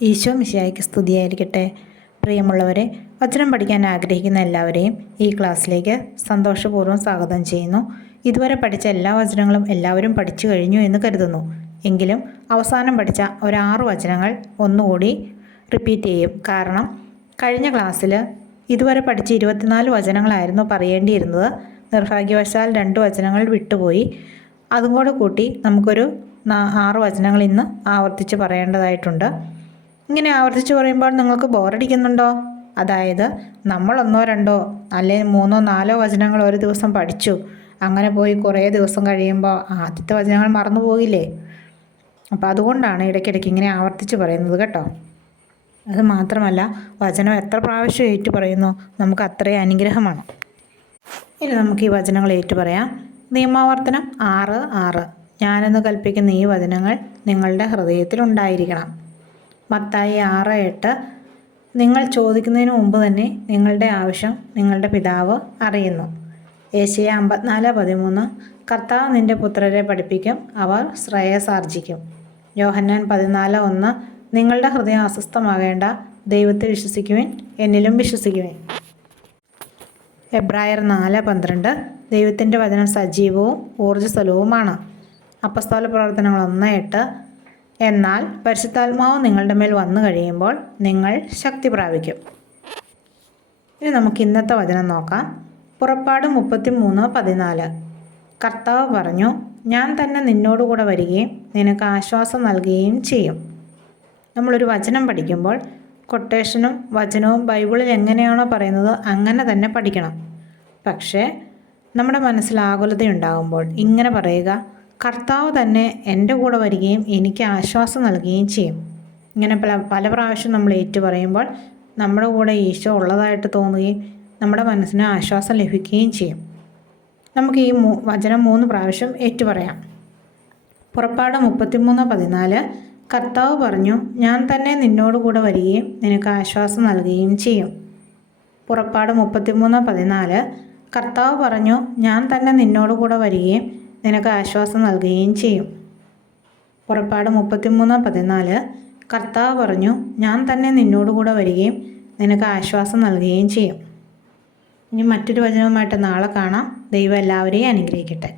ഈശോ മിശിഹായ്ക്ക് സ്തുതിയായിരിക്കട്ടെ. പ്രിയമുള്ളവരെ, വചനം പഠിക്കാൻ ആഗ്രഹിക്കുന്ന എല്ലാവരെയും ഈ ക്ലാസ്സിലേക്ക് സന്തോഷപൂർവ്വം സ്വാഗതം ചെയ്യുന്നു. ഇതുവരെ പഠിച്ച എല്ലാ വചനങ്ങളും എല്ലാവരും പഠിച്ചു കഴിഞ്ഞു എന്ന് കരുതുന്നു. എങ്കിലും അവസാനം പഠിച്ച ഒരു 6 വചനങ്ങൾ ഒന്നുകൂടി റിപ്പീറ്റ് ചെയ്യും. കാരണം കഴിഞ്ഞ ക്ലാസ്സിൽ ഇതുവരെ പഠിച്ച 24 വചനങ്ങളായിരുന്നു പറയേണ്ടിയിരുന്നത്. നിർഭാഗ്യവശാൽ 2 വചനങ്ങൾ വിട്ടുപോയി. അതും കൂടെ കൂട്ടി നമുക്കൊരു 6 വചനങ്ങൾ ഇന്ന് ആവർത്തിച്ച് പറയേണ്ടതായിട്ടുണ്ട്. ഇങ്ങനെ ആവർത്തിച്ച് പറയുമ്പോൾ നിങ്ങൾക്ക് ബോറടിക്കുന്നുണ്ടോ? അതായത് നമ്മൾ 1, 2 അല്ലെങ്കിൽ 3, 4 വചനങ്ങൾ ഒരു ദിവസം പഠിച്ചു, അങ്ങനെ പോയി കുറേ ദിവസം കഴിയുമ്പോൾ ആദ്യത്തെ വചനങ്ങൾ മറന്നു പോകില്ലേ? അപ്പോൾ അതുകൊണ്ടാണ് ഇടയ്ക്കിടയ്ക്ക് ഇങ്ങനെ ആവർത്തിച്ച് പറയുന്നത് കേട്ടോ. അത് മാത്രമല്ല, വചനം എത്ര പ്രാവശ്യം ഏറ്റു പറയുന്നു നമുക്ക് അത്രയും അനുഗ്രഹമാണ്. ഇനി നമുക്ക് ഈ വചനങ്ങൾ ഏറ്റു പറയാം. നിയമാവർത്തനം 6:6. ഞാനെന്ന് കൽപ്പിക്കുന്ന ഈ വചനങ്ങൾ നിങ്ങളുടെ ഹൃദയത്തിൽ ഉണ്ടായിരിക്കണം. മത്തായി 6:8. നിങ്ങൾ ചോദിക്കുന്നതിന് മുമ്പ് തന്നെ നിങ്ങളുടെ ആവശ്യം നിങ്ങളുടെ പിതാവ് അറിയുന്നു. ഏശയ്യ 54:13. കർത്താവ് നിന്റെ പുത്രരെ പഠിപ്പിക്കും, അവർ ശ്രേയസാർജിക്കും. യോഹന്നാൻ 14:1. നിങ്ങളുടെ ഹൃദയം അസ്വസ്ഥമാകേണ്ട, ദൈവത്തിൽ വിശ്വസിക്കുവിൻ, എന്നിലും വിശ്വസിക്കുവിൻ. എബ്രായർ 4:12. ദൈവത്തിൻ്റെ വചനം സജീവവും ഊർജ്ജസ്വലവുമാണ്. അപ്പസ്തോല പ്രവർത്തനങ്ങൾ 1:8. എന്നാൽ പരിശുദ്ധാത്മാവ് നിങ്ങളുടെ മേൽ വന്നു കഴിയുമ്പോൾ നിങ്ങൾ ശക്തി പ്രാപിക്കും. ഇനി നമുക്ക് ഇന്നത്തെ വചനം നോക്കാം. പുറപ്പാട് 33:14. കർത്താവ് പറഞ്ഞു, ഞാൻ തന്നെ നിന്നോടുകൂടെ വരികയും നിനക്ക് ആശ്വാസം നൽകുകയും ചെയ്യും. നമ്മളൊരു വചനം പഠിക്കുമ്പോൾ കൊട്ടേഷനും വചനവും ബൈബിളിൽ എങ്ങനെയാണോ പറയുന്നത് അങ്ങനെ തന്നെ പഠിക്കണം. പക്ഷേ നമ്മുടെ മനസ്സിൽ ആകുലതയുണ്ടാകുമ്പോൾ ഇങ്ങനെ പറയുക, കർത്താവ് തന്നെ എൻ്റെ കൂടെ വരികയും എനിക്ക് ആശ്വാസം നൽകുകയും ചെയ്യും. ഇങ്ങനെ പല പ്രാവശ്യം നമ്മൾ ഏറ്റു പറയുമ്പോൾ നമ്മുടെ കൂടെ ഈശോ ഉള്ളതായിട്ട് തോന്നുകയും നമ്മുടെ മനസ്സിന് ആശ്വാസം ലഭിക്കുകയും ചെയ്യും. നമുക്ക് ഈ വചനം 3 പ്രാവശ്യം ഏറ്റു പറയാം. പുറപ്പാട് 33:14. കർത്താവ് പറഞ്ഞു, ഞാൻ തന്നെ നിന്നോട് കൂടെ വരികയും നിനക്ക് ആശ്വാസം നൽകുകയും ചെയ്യും. പുറപ്പാട് 33:14. കർത്താവ് പറഞ്ഞു, ഞാൻ തന്നെ നിന്നോട് കൂടെ വരികയും നിനക്ക് ആശ്വാസം നൽകുകയും ചെയ്യും. പുറപ്പാട് 33:14. കർത്താവ് പറഞ്ഞു, ഞാൻ തന്നെ നിന്നോടുകൂടെ വരികയും നിനക്ക് ആശ്വാസം നൽകുകയും ചെയ്യും. ഇനി മറ്റൊരു വചനവുമായിട്ട് നാളെ കാണാം. ദൈവം എല്ലാവരെയും അനുഗ്രഹിക്കട്ടെ.